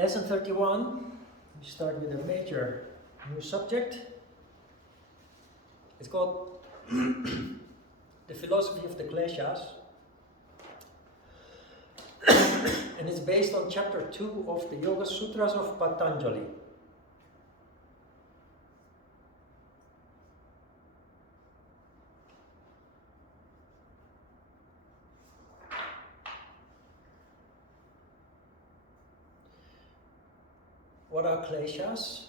Lesson 31, we start with a major new subject. It's called the philosophy of the Kleshas. And it's based on chapter 2 of the Yoga Sutras of Patanjali. What are Kleshas?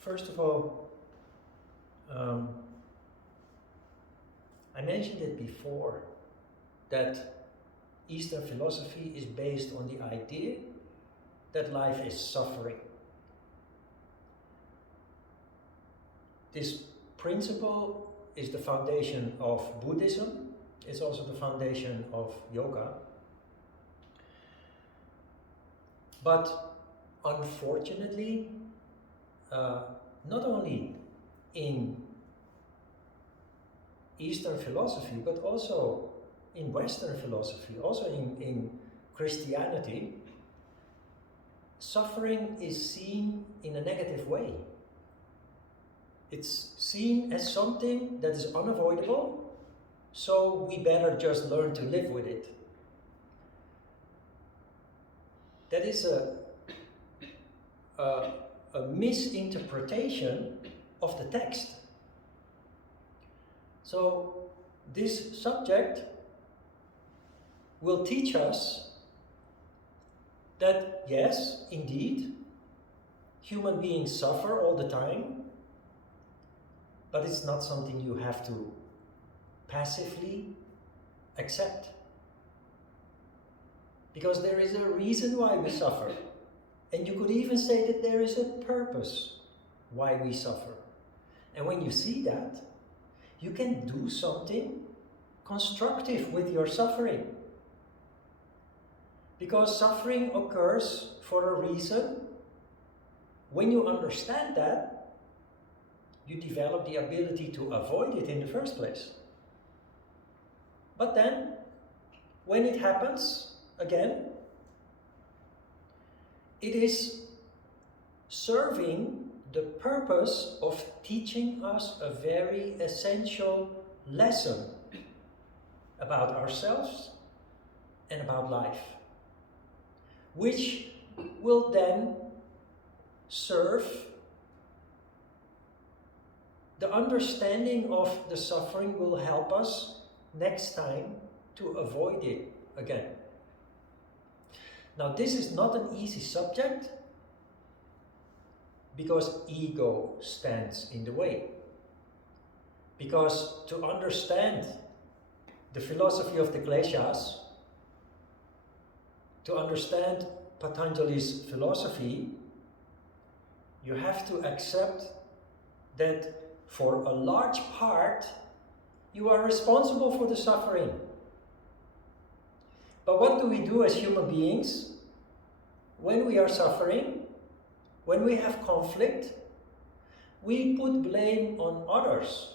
First of all, I mentioned it before that Eastern philosophy is based on the idea that life is suffering. This principle is the foundation of Buddhism. It's also the foundation of yoga. But unfortunately, not only in Eastern philosophy, but also in Western philosophy, also in Christianity, suffering is seen in a negative way. It's seen as something that is unavoidable, so we better just learn to live with it. That is a misinterpretation of the text. So this subject will teach us that yes, indeed, human beings suffer all the time, but it's not something you have to passively accept. Because there is a reason why we suffer. And you could even say that there is a purpose why we suffer. And when you see that, you can do something constructive with your suffering. Because suffering occurs for a reason. When you understand that, you develop the ability to avoid it in the first place. But then, when it happens again, it is serving the purpose of teaching us a very essential lesson about ourselves and about life, which will then serve the understanding of the suffering will help us next time to avoid it again. Now, this is not an easy subject because ego stands in the way. Because to understand the philosophy of the Kleshas, to understand Patanjali's philosophy, you have to accept that for a large part, you are responsible for the suffering. But what do we do as human beings when we are suffering, when we have conflict? We put blame on others.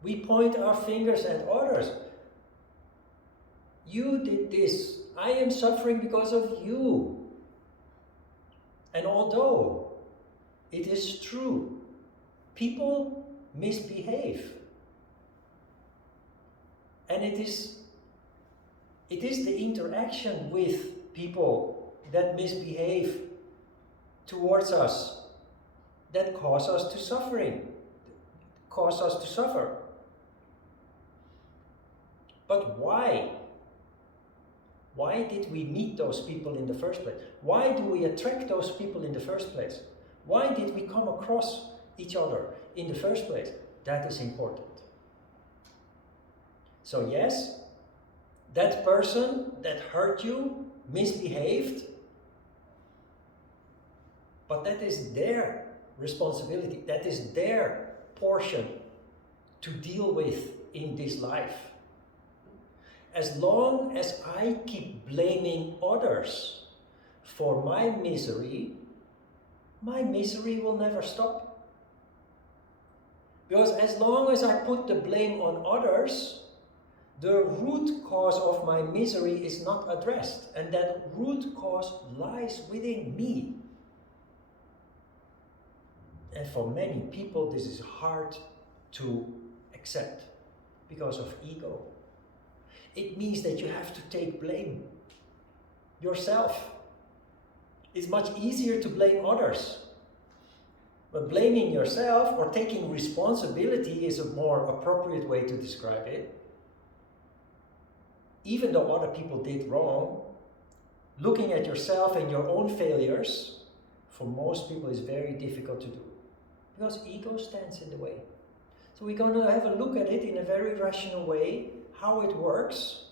We point our fingers at others. You did this. I am suffering because of you. And although it is true, people misbehave. And it is the interaction with people that misbehave towards us that cause us to suffer. But why? Why did we meet those people in the first place? Why do we attract those people in the first place? Why did we come across each other in the first place? That is important. So yes, that person that hurt you misbehaved, but that is their responsibility. That is their portion to deal with in this life. As long as I keep blaming others for my misery will never stop. Because as long as I put the blame on others, the root cause of my misery is not addressed, and that root cause lies within me. And for many people, this is hard to accept because of ego. It means that you have to take blame yourself. It's much easier to blame others. But blaming yourself or taking responsibility is a more appropriate way to describe it. Even though other people did wrong, looking at yourself and your own failures, for most people is very difficult to do. Because ego stands in the way. So we're going to have a look at it in a very rational way, how it works.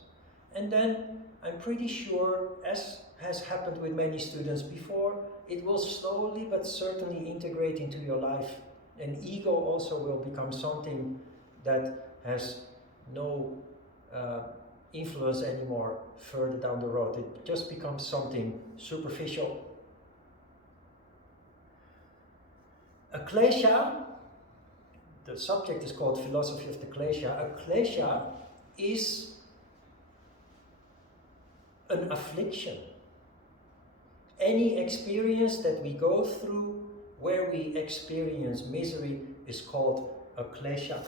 And then I'm pretty sure, as has happened with many students before, it will slowly but certainly integrate into your life. And ego also will become something that has no influence anymore further down the road. It just becomes something superficial. A klesha, the subject is called philosophy of the klesha. A klesha is an affliction. Any experience that we go through where we experience misery is called a klesha.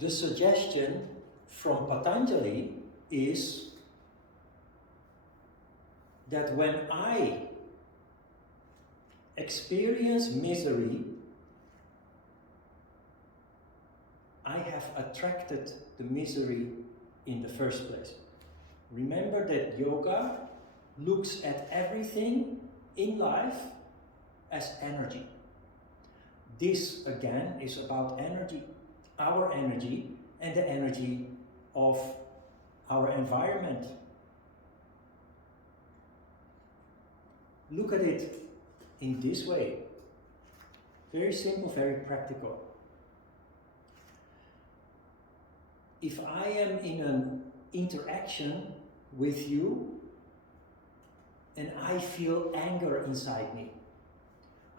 The suggestion from Patanjali is that when I experience misery, I have attracted the misery in the first place. Remember that yoga looks at everything in life as energy. This again is about energy, our energy and the energy of our environment. Look at it in this way. Very simple, very practical. If I am in an interaction with you and I feel anger inside me,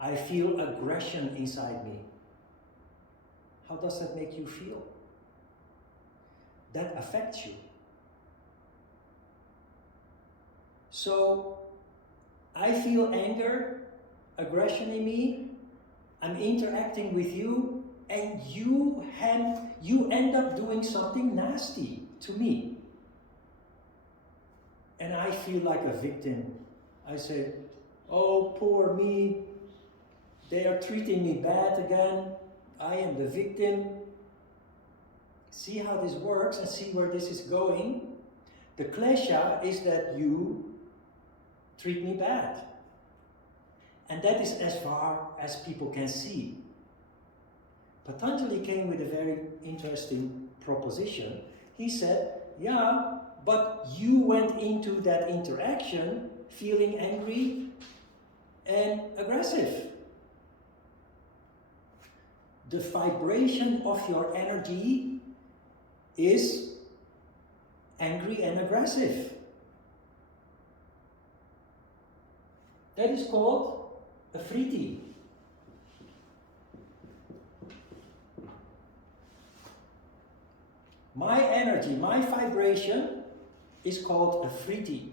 I feel aggression inside me, how does that make you feel? That affects you. So, I feel anger, aggression in me, I'm interacting with you, and you end up doing something nasty to me. And I feel like a victim. I say, oh, poor me, they are treating me bad again, I am the victim. See how this works and see where this is going? The klesha is that you treat me bad. And that is as far as people can see. Patanjali came with a very interesting proposition. He said, yeah, but you went into that interaction feeling angry and aggressive. The vibration of your energy is angry and aggressive. That is called a vritti. My energy, my vibration is called a vritti.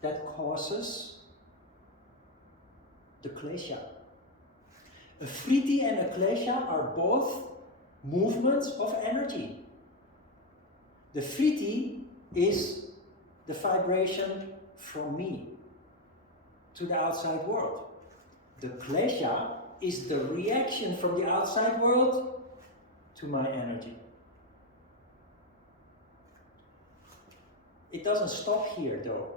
That causes the klesha. A vritti and a klesha are both movements of energy. The vritti is the vibration from me to the outside world. The klesha is the reaction from the outside world to my energy. It doesn't stop here though,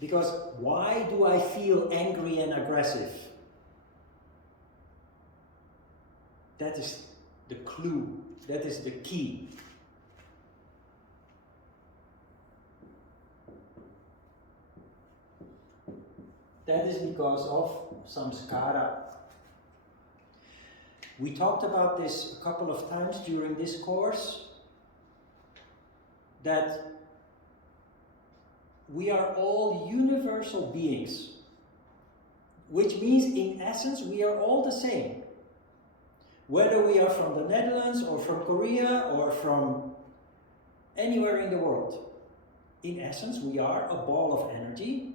because why do I feel angry and aggressive? That is the clue, that is the key. That is because of samskara. We talked about this a couple of times during this course. that we are all universal beings, which means in essence we are all the same. Whether we are from the Netherlands or from Korea or from anywhere in the world. In essence, we are a ball of energy,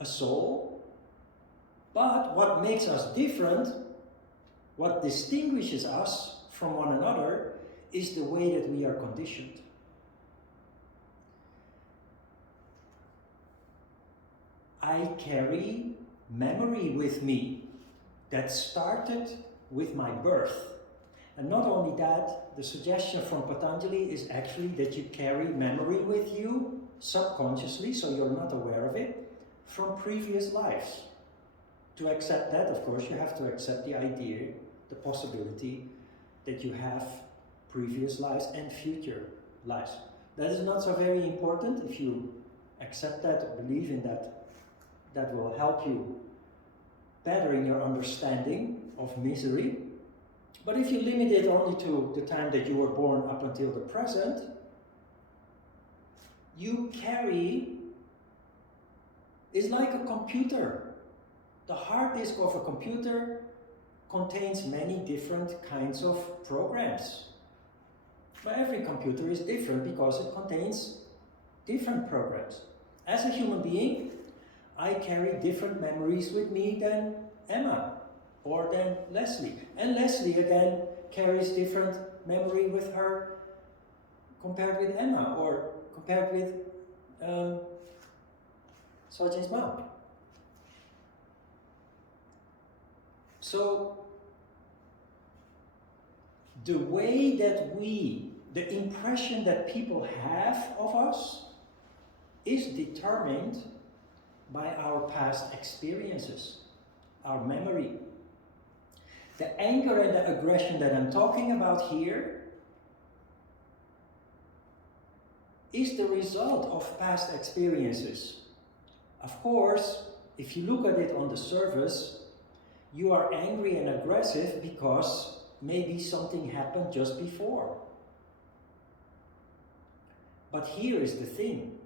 a soul. But what makes us different, what distinguishes us from one another, is the way that we are conditioned. I carry memory with me that started with my birth. And not only that, the suggestion from Patanjali is actually that you carry memory with you subconsciously, so you're not aware of it, from previous lives. To accept that, of course, you have to accept the idea, the possibility that you have previous lives and future lives. That is not so very important. If you accept that or believe in that, that will help you better in your understanding of misery. But if you limit it only to the time that you were born up until the present, you carry, is like a computer. The hard disk of a computer contains many different kinds of programs. But every computer is different because it contains different programs. As a human being, I carry different memories with me than Emma or than Leslie. And Leslie again carries different memory with her compared with Emma or compared with Sajin's mom. So the way that the impression that people have of us is determined by our past experiences, our memory. The anger and the aggression that I'm talking about here is the result of past experiences. Of course, if you look at it on the surface, you are angry and aggressive because maybe something happened just before. But here is the thing.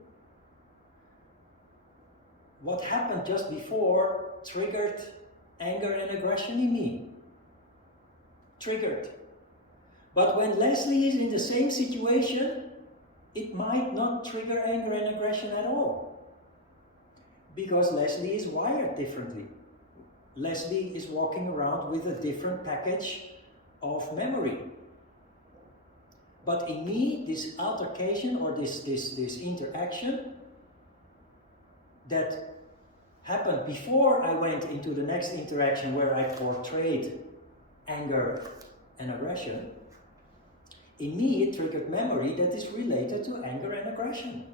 What happened just before triggered anger and aggression in me. Triggered. But when Leslie is in the same situation, it might not trigger anger and aggression at all. Because Leslie is wired differently. Leslie is walking around with a different package of memory. But in me, this altercation or this interaction that happened before I went into the next interaction where I portrayed anger and aggression, in me it triggered memory that is related to anger and aggression.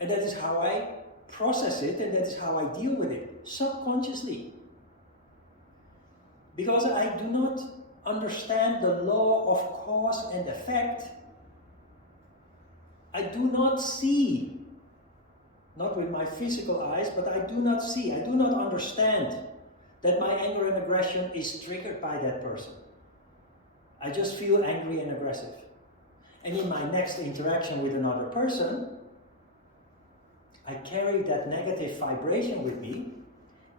And that is how I process it and that is how I deal with it, subconsciously. Because I do not understand the law of cause and effect, I do not see, not with my physical eyes, but I do not see, I do not understand that my anger and aggression is triggered by that person. I just feel angry and aggressive. And in my next interaction with another person, I carry that negative vibration with me,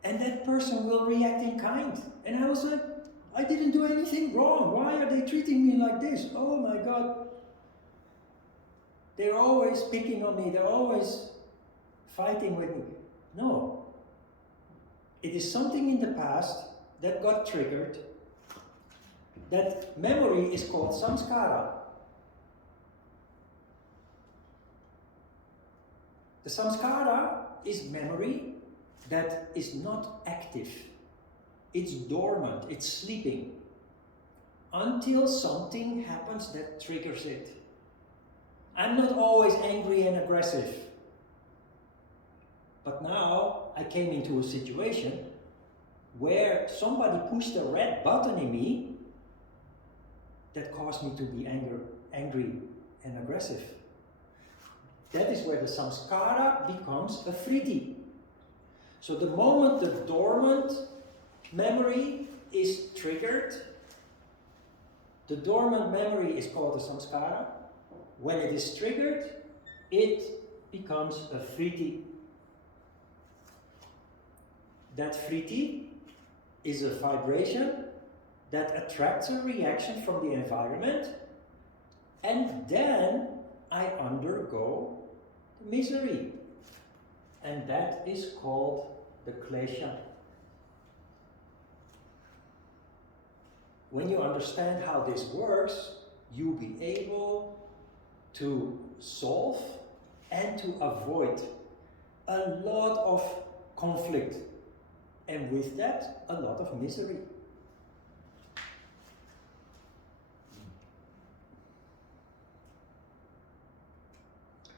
and that person will react in kind. And I was like, I didn't do anything wrong. Why are they treating me like this? Oh my God. They're always picking on me. They're always fighting with me. No. It is something in the past that got triggered. That memory is called samskara. The samskara is memory that is not active. It's dormant, it's sleeping. Until something happens that triggers it. I'm not always angry and aggressive. But now I came into a situation where somebody pushed a red button in me that caused me to be angry and aggressive. That is where the samskara becomes a vritti. So the moment the dormant memory is triggered, the dormant memory is called the samskara. when it is triggered, it becomes a vritti. That vritti is a vibration that attracts a reaction from the environment, and then I undergo misery. And that is called the klesha. When you understand how this works, you'll be able to solve and to avoid a lot of conflict, and with that, a lot of misery.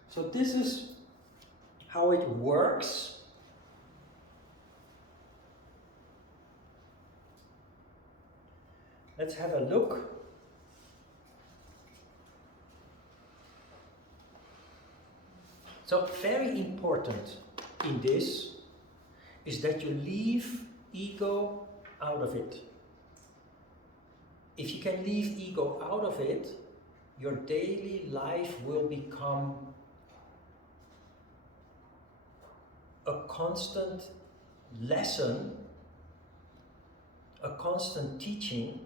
So this is how it works. Let's have a look. So very important in this is that you leave ego out of it. If you can leave ego out of it, your daily life will become a constant lesson, a constant teaching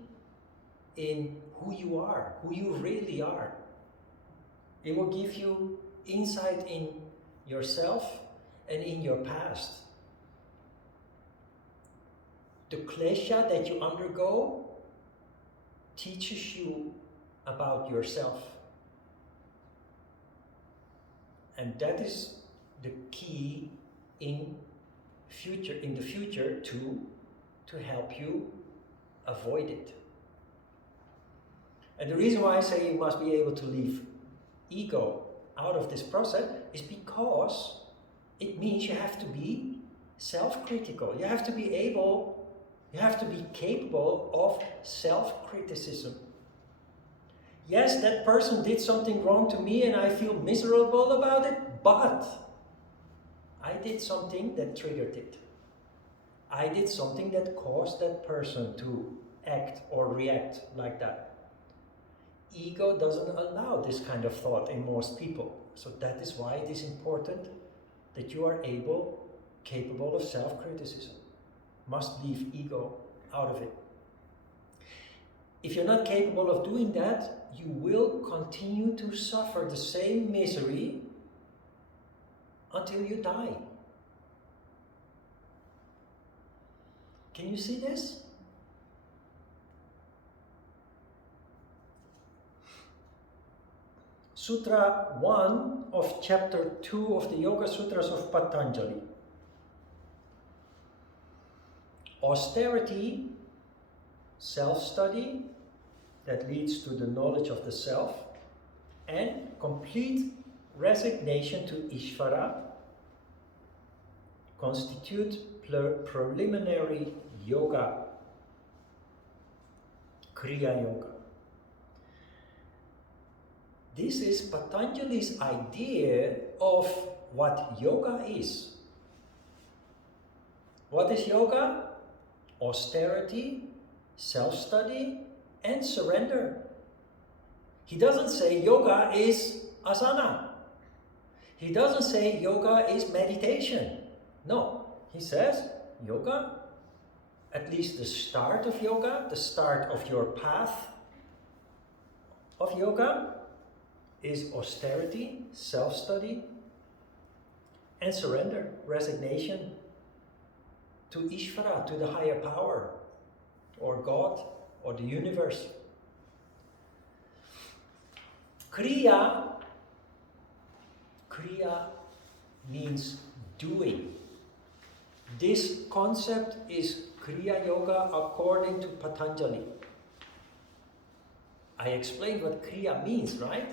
in who you are, who you really are. It will give you insight in yourself and in your past. The klesha that you undergo teaches you about yourself. And that is the key in the future to help you avoid it. And the reason why I say you must be able to leave ego out of this process is because it means you have to be self-critical. You have to be capable of self-criticism. Yes, that person did something wrong to me and I feel miserable about it, but I did something that triggered it. I did something that caused that person to act or react like that. Ego doesn't allow this kind of thought in most people. So that is why it is important that you are capable of self-criticism. Must leave ego out of it. If you're not capable of doing that, you will continue to suffer the same misery until you die. Can you see this? Sutra 1 of chapter 2 of the Yoga Sutras of Patanjali. Austerity, self-study, that leads to the knowledge of the self, and complete resignation to Ishvara constitute preliminary yoga, Kriya Yoga. This is Patanjali's idea of what yoga is. What is yoga? Austerity, self-study, and surrender. He doesn't say yoga is asana. He doesn't say yoga is meditation. No, he says yoga, at least the start of yoga, the start of your path of yoga, is austerity, self-study, and surrender, resignation to Ishvara, to the higher power, or God, or the universe. Kriya means doing. This concept is Kriya Yoga according to Patanjali. I explained what Kriya means, right?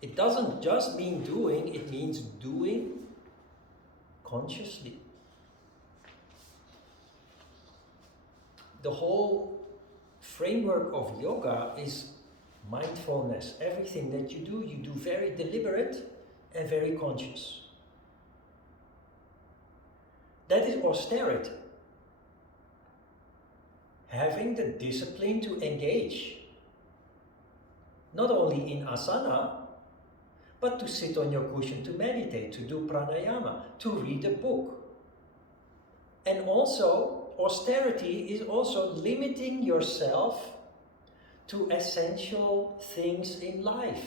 It doesn't just mean doing, it means doing consciously. The whole framework of yoga is mindfulness. Everything that you do very deliberate and very conscious. That is austerity. Having the discipline to engage, not only in asana, but to sit on your cushion to meditate, to do pranayama, to read a book. And also, austerity is also limiting yourself to essential things in life.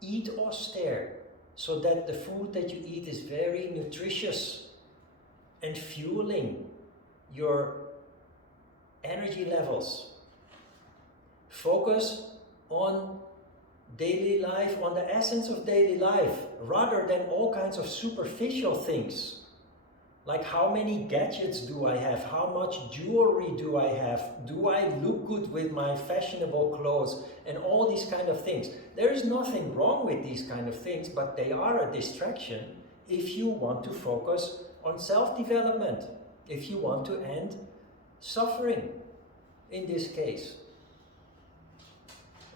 Eat austere, so that the food that you eat is very nutritious and fueling your energy levels. Focus on daily life, on the essence of daily life, rather than all kinds of superficial things. Like, how many gadgets do I have? How much jewelry do I have? Do I look good with my fashionable clothes? And all these kind of things. There is nothing wrong with these kind of things, but they are a distraction if you want to focus on self-development, if you want to end suffering in this case.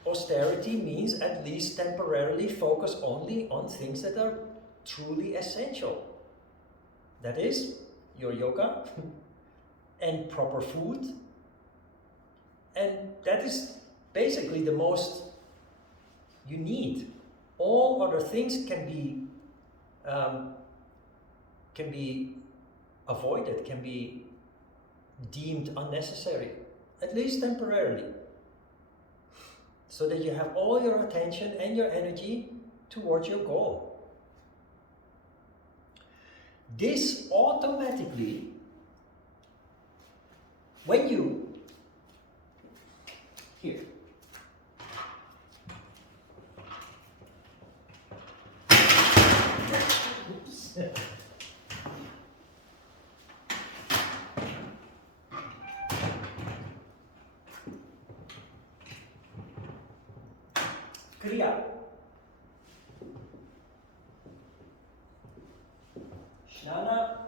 Austerity means at least temporarily focus only on things that are truly essential. That is your yoga and proper food. And that is basically the most you need. All other things can be avoided, can be deemed unnecessary, at least temporarily, so that you have all your attention and your energy towards your goal. This automatically, when you, here, oops. Kriya. Shnana.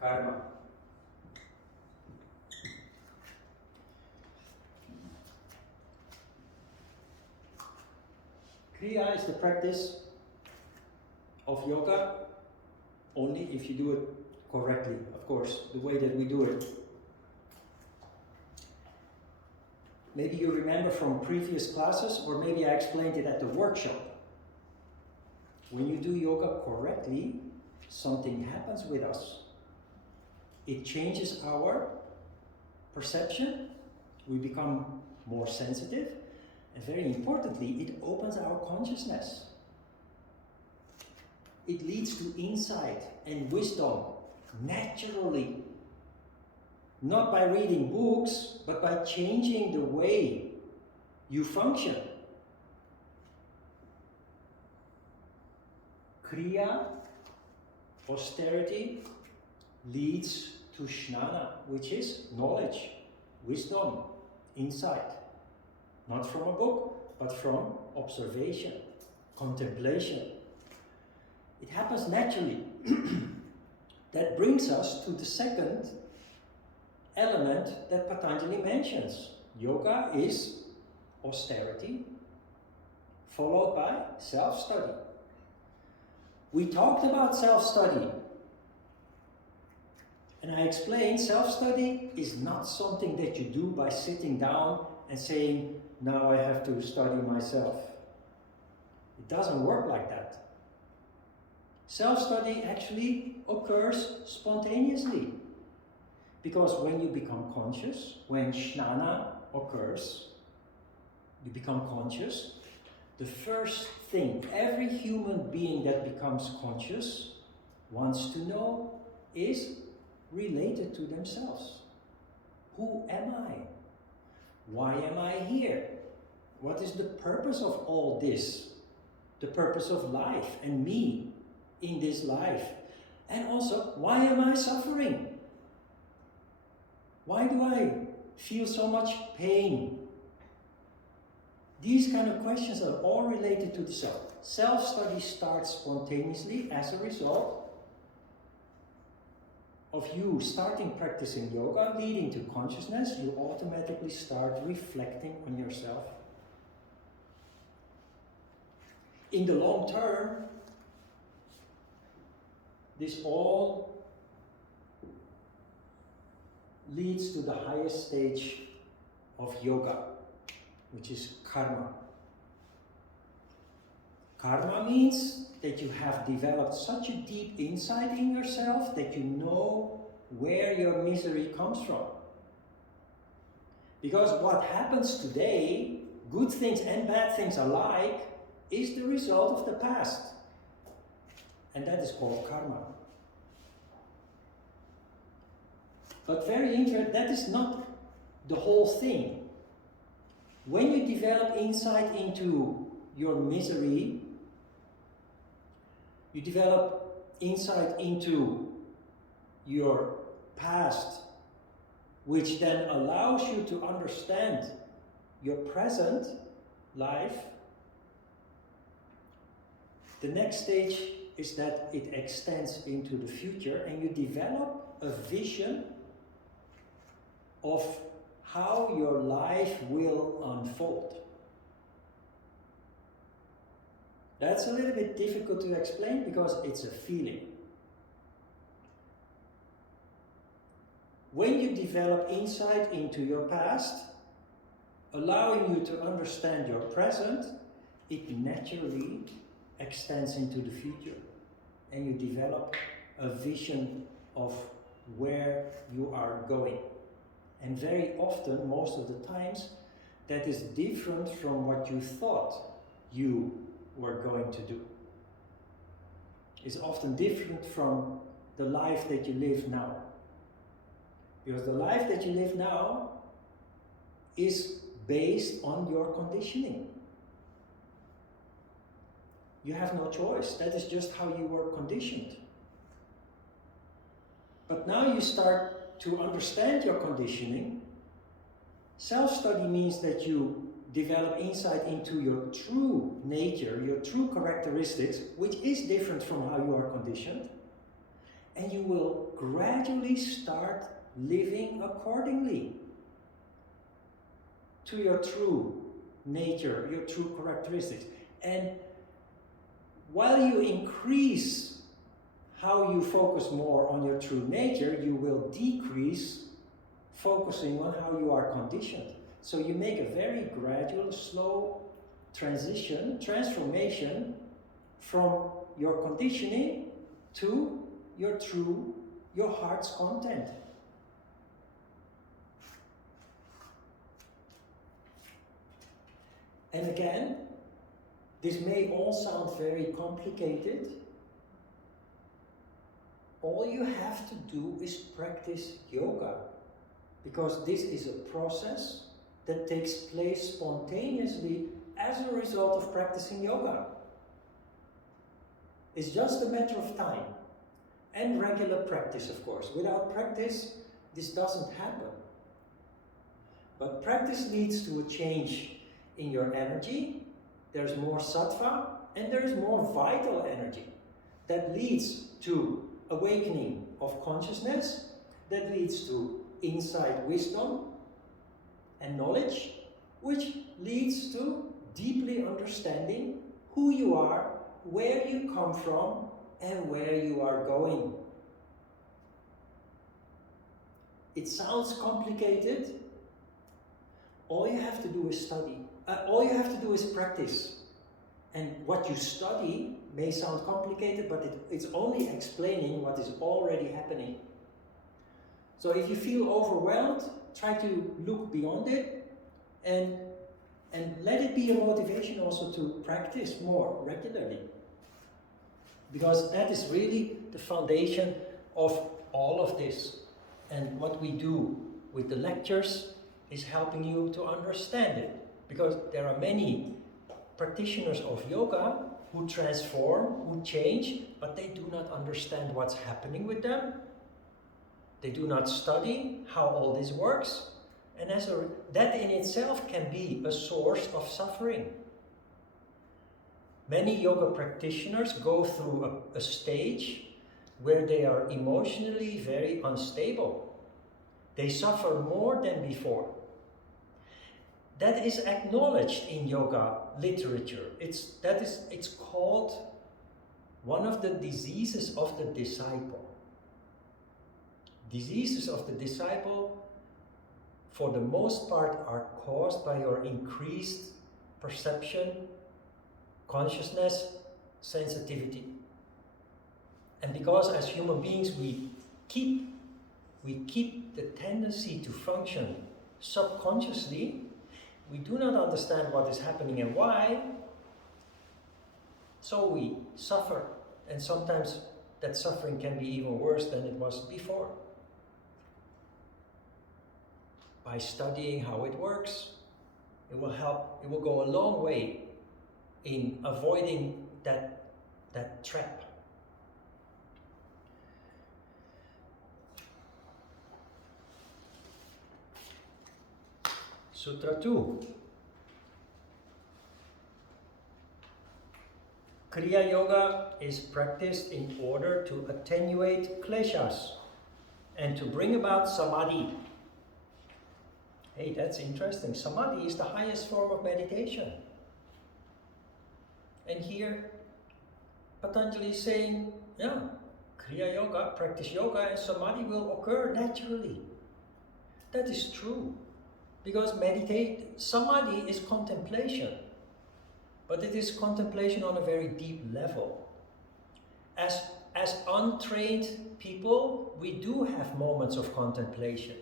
Karma. Kriya is the practice of yoga only if you do it correctly, of course, the way that we do it. Maybe you remember from previous classes, or maybe I explained it at the workshop. When you do yoga correctly, something happens with us. It changes our perception. We become more sensitive. And very importantly, it opens our consciousness. It leads to insight and wisdom naturally. Not by reading books, but by changing the way you function. Kriya, austerity, leads to Jnana, which is knowledge, wisdom, insight. Not from a book, but from observation, contemplation. It happens naturally. That brings us to the second element that Patanjali mentions. Yoga is austerity, followed by self-study. We talked about self-study. And I explained self-study is not something that you do by sitting down and saying, now I have to study myself. It doesn't work like that. Self-study actually occurs spontaneously. Because when you become conscious, when Jnana occurs, you become conscious. The first thing every human being that becomes conscious wants to know is related to themselves. Who am I? Why am I here? What is the purpose of all this? The purpose of life and me in this life. And also, why am I suffering? Why do I feel so much pain? These kind of questions are all related to the self. Self-study starts spontaneously as a result of you starting practicing yoga, leading to consciousness. You automatically start reflecting on yourself. In the long term, this all leads to the highest stage of yoga, which is karma. Karma means that you have developed such a deep insight in yourself that you know where your misery comes from. Because what happens today, good things and bad things alike, is the result of the past. And that is called karma. But very interesting, that is not the whole thing. When you develop insight into your misery, you develop insight into your past, which then allows you to understand your present life. The next stage is that it extends into the future and you develop a vision of how your life will unfold. That's a little bit difficult to explain because it's a feeling. When you develop insight into your past, allowing you to understand your present, it naturally extends into the future. And you develop a vision of where you are going. And very often, most of the times, that is different from what you thought you were going to do. It's often different from the life that you live now. Because the life that you live now is based on your conditioning. You have no choice. That is just how you were conditioned. But now you start to understand your conditioning. Self-study means that you develop insight into your true nature, your true characteristics, which is different from how you are conditioned. And you will gradually start living accordingly to your true nature, your true characteristics. And while you increase how you focus more on your true nature, you will decrease focusing on how you are conditioned. So you make a very gradual, slow transformation from your conditioning to your heart's content. And again, this may all sound very complicated. All you have to do is practice yoga, because this is a process that takes place spontaneously as a result of practicing yoga. It's just a matter of time and regular practice, of course. Without practice, this doesn't happen. But practice leads to a change in your energy. There's more sattva and there's more vital energy that leads to awakening of consciousness, that leads to insight, wisdom and knowledge, which leads to deeply understanding who you are, where you come from and where you are going. It sounds complicated. All you have to do is study. All you have to do is practice. And what you study may sound complicated, but it's only explaining what is already happening. So if you feel overwhelmed, try to look beyond it and let it be a motivation also to practice more regularly. Because that is really the foundation of all of this. And what we do with the lectures is helping you to understand it. Because there are many practitioners of yoga who transform, who change, but they do not understand what's happening with them. They do not study how all this works. And that in itself can be a source of suffering. Many yoga practitioners go through a stage where they are emotionally very unstable. They suffer more than before. That is acknowledged in yoga literature. It's called one of the diseases of the disciple. Diseases of the disciple for the most part, are caused by your increased perception, consciousness, sensitivity. And because as human beings we keep the tendency to function subconsciously, we do not understand what is happening and why, so we suffer. And sometimes that suffering can be even worse than it was before. By studying how it works, it will help, it will go a long way in avoiding that trap. Sutra 2. Kriya Yoga is practiced in order to attenuate Kleshas and to bring about Samadhi. Hey, that's interesting. Samadhi is the highest form of meditation. And here, Patanjali is saying, yeah, Kriya Yoga, practice yoga, and Samadhi will occur naturally. That is true. Because Samadhi is contemplation. But it is contemplation on a very deep level. As untrained people, we do have moments of contemplation.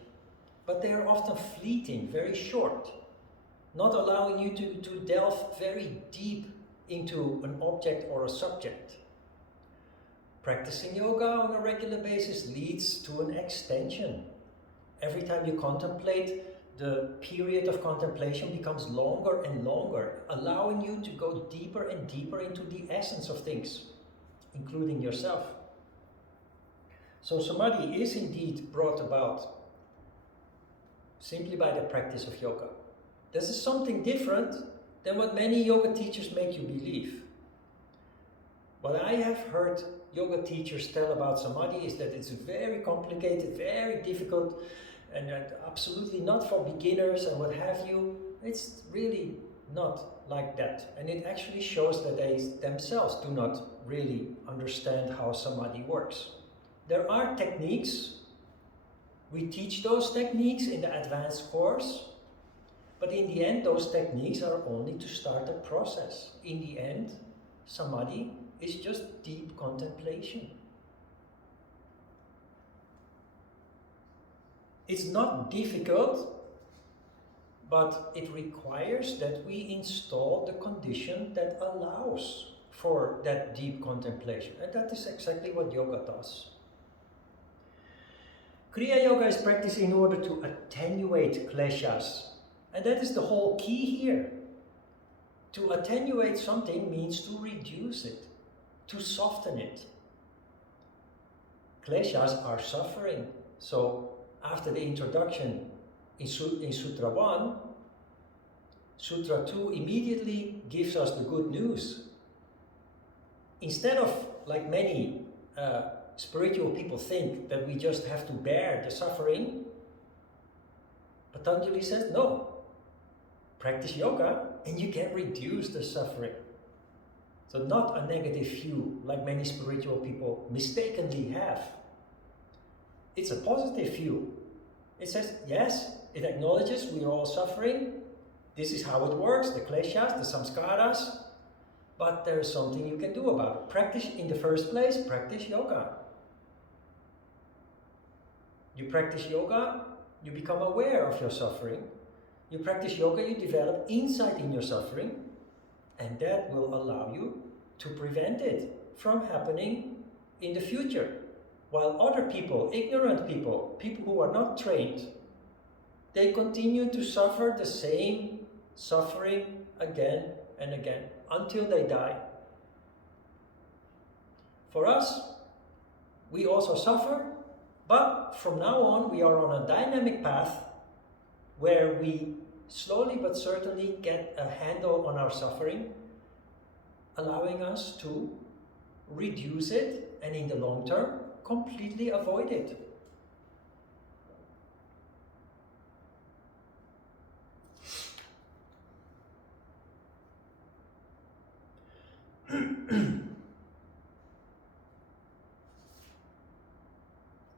But they are often fleeting, very short, not allowing you to delve very deep into an object or a subject. Practicing yoga on a regular basis leads to an extension. Every time you contemplate, the period of contemplation becomes longer and longer, allowing you to go deeper and deeper into the essence of things, including yourself. So Samadhi is indeed brought about simply by the practice of yoga. This is something different than what many yoga teachers make you believe. What I have heard yoga teachers tell about Samadhi is that it's very complicated, very difficult, and absolutely not for beginners and what have you. It's really not like that. And it actually shows that they themselves do not really understand how Samadhi works. There are techniques. We teach those techniques in the advanced course, but in the end, those techniques are only to start a process. In the end, Samadhi is just deep contemplation. It's not difficult, but it requires that we install the condition that allows for that deep contemplation. And that is exactly what yoga does. Kriya Yoga is practiced in order to attenuate Kleshas. And that is the whole key here. To attenuate something means to reduce it, to soften it. Kleshas are suffering. So after the introduction in Sutra 1, Sutra 2 immediately gives us the good news. Instead of, like many spiritual people think, that we just have to bear the suffering, Patanjali says, no. Practice yoga and you can reduce the suffering. So not a negative view like many spiritual people mistakenly have. It's a positive view. It says, yes, it acknowledges we are all suffering. This is how it works, the kleshas, the samskaras. But there is something you can do about it. Practice, in the first place, practice yoga. You practice yoga, you become aware of your suffering. You practice yoga, you develop insight in your suffering. And that will allow you to prevent it from happening in the future. While other people, ignorant people, people who are not trained, they continue to suffer the same suffering again and again until they die. For us, we also suffer, but from now on we are on a dynamic path where we slowly but certainly get a handle on our suffering, allowing us to reduce it and in the long term completely avoid it.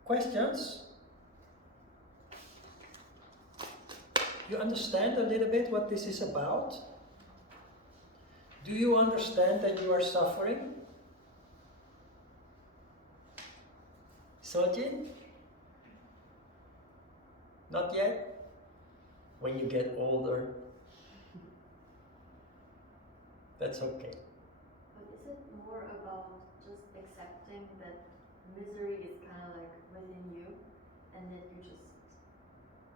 Questions? You understand a little bit what this is about? Do you understand that you are suffering? Sojin? Not yet? When you get older? That's okay. But is it more about just accepting that misery is kind of like within you and that you just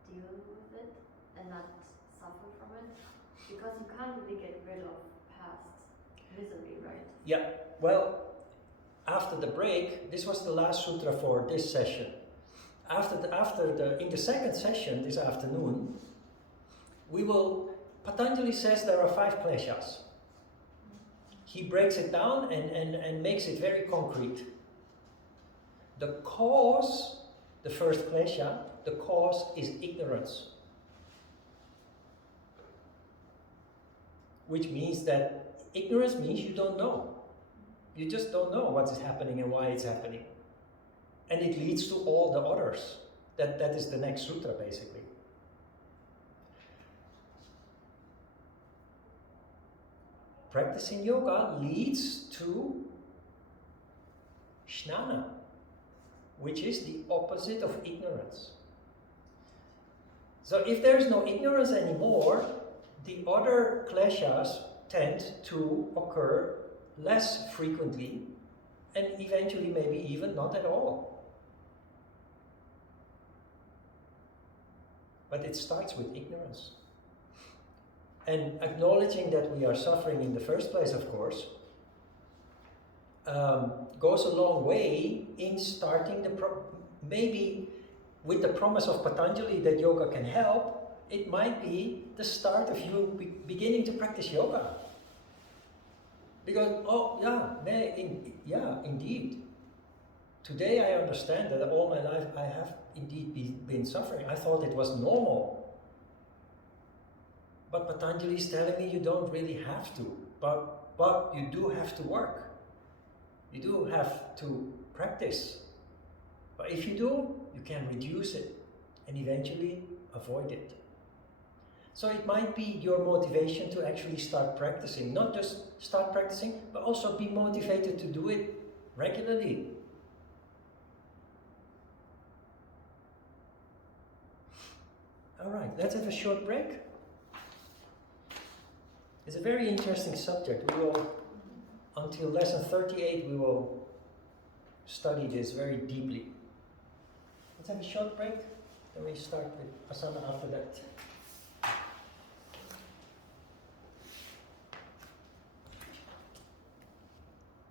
deal with it and not suffer from it? Because you can't really get rid of past misery, right? Yeah, well, after the break, this was the last sutra for this session. In the second session this afternoon, Patanjali says there are 5 kleshas. He breaks it down and makes it very concrete. The cause, the first klesha, the cause is ignorance. Which means that ignorance means you don't know. You just don't know what is happening and why it's happening. And it leads to all the others. That is the next sutra, basically. Practicing yoga leads to jnana, which is the opposite of ignorance. So if there is no ignorance anymore, the other kleshas tend to occur less frequently and eventually maybe even not at all. But it starts with ignorance. And acknowledging that we are suffering in the first place, of course, goes a long way in starting maybe with the promise of Patanjali that yoga can help, it might be the start of you beginning to practice yoga. Because, indeed. Today I understand that all my life I have indeed been suffering. I thought it was normal. But Patanjali is telling me you don't really have to. But you do have to work. You do have to practice. But if you do, you can reduce it and eventually avoid it. So it might be your motivation to actually start practicing. Not just start practicing, but also be motivated to do it regularly. All right, let's have a short break. It's a very interesting subject. Until lesson 38, we will study this very deeply. Let's have a short break, then we start with asana after that.